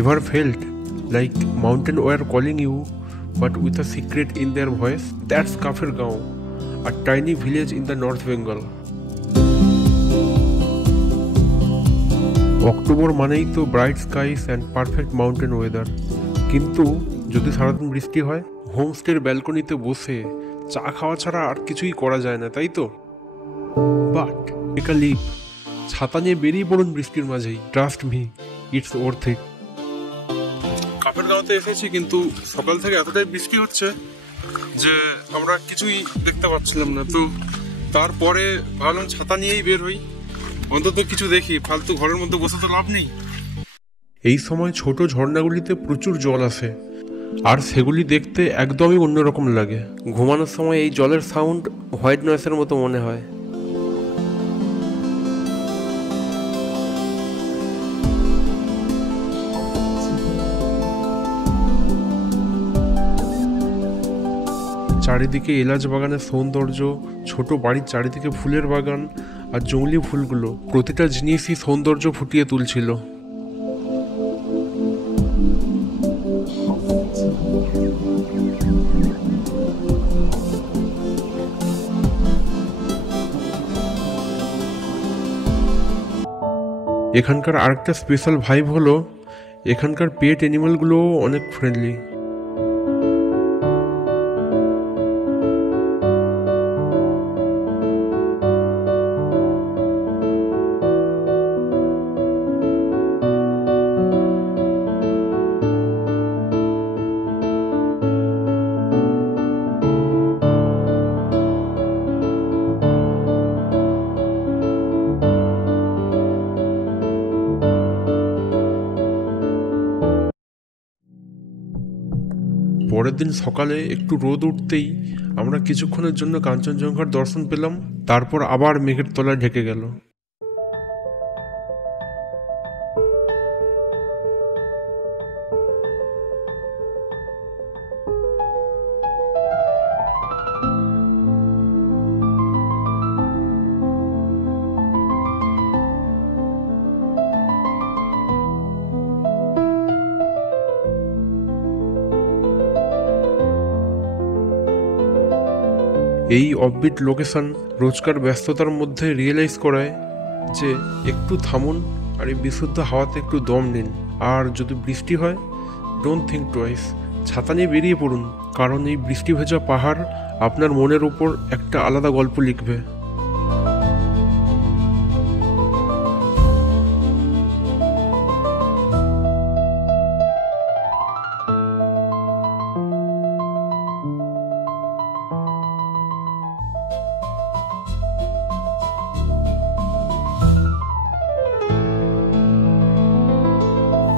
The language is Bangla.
Ever felt like mountain were calling you, but with a secret in their voice? That's Kafirgaon, a tiny village in the North Bengal. October মানেই তো bright skies and perfect mountain weather, কিন্তু যদি সারাদিন বৃষ্টি হয়, হোমস্টের ব্যালকনিতে বসে চা খাওয়া ছাড়া আর কিছুই করা যায় না, তাই তো? বাট টেক আ লিপ, ছাতা নিয়ে বেরিয়ে পড়ুন বৃষ্টির মাঝেই। Trust me, it's worth it. কাফেরগাঁওতে এসেছি, কিন্তু সকাল থেকে এতটাই বৃষ্টি হচ্ছে যে আমরা কিছুই দেখতে পাচ্ছিলাম না। তো তারপরে ভাবলাম ছাতা নিয়েই বের হই, অন্তত কিছু দেখি, ফালতু ঘরের মধ্যে বসে তো লাভ নেই। এই সময় ছোট ঝর্ণাগুলিতে প্রচুর জল আসে, আর সেগুলি দেখতে একদমই অন্যরকম লাগে। ঘুমানোর সময় এই জলের সাউন্ড হোয়াইট নয়েসের মতো মনে হয়। চারিদিকে এলাচ বাগানের সৌন্দর্য, ছোট বাড়ির চারিদিকে ফুলের বাগান আর জংলি ফুলগুলো, প্রতিটা জিনিসই সৌন্দর্য ফুটিয়ে তুলছিল। এখানকার আরেকটা স্পেশাল ভাইব হলো এখানকার পেট অ্যানিমালগুলোও অনেক ফ্রেন্ডলি। পরের দিন সকালে একটু রোদ উঠতেই আমরা কিছুক্ষণের জন্য কাঞ্চনজঙ্ঘার দর্শন পেলাম, তারপর আবার মেঘের তলায় ঢেকে গেল। এই অফবিট লোকেশন রোজকার ব্যস্ততার মধ্যে রিয়েলাইজ করায় যে একটু থামুন আর এই বিশুদ্ধ হাওয়াতে একটু দম নিন। আর যদি বৃষ্টি হয়, ডোন্ট থিঙ্ক টুয়াইস, ছাতা নিয়ে বেরিয়ে পড়ুন, কারণ এই বৃষ্টি ভেজা পাহাড় আপনার মনের উপর একটা আলাদা গল্প লিখবে।